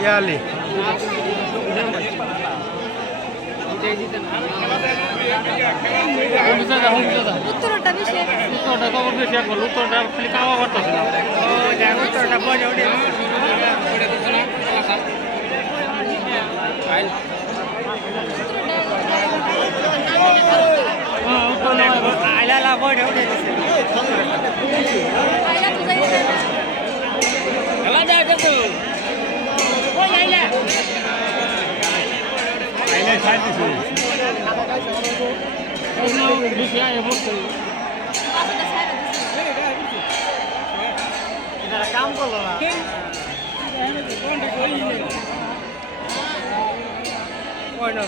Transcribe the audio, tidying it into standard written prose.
ইয়ালি উত্তরটা বেশি উত্তরটা খবর বেশি একবার উত্তরটা খালি কাওয়া করতেছে না উত্তরটা বলে ওঠে আইলা বই উঠে দিচ্ছে আইলা তো যাই খেলা যায় তো ওই আইলা আইলা সাইড দিছে বেশি আয় বলতে পাঁচটা ছাইরা দিছে এটা কাম করলো না ওই না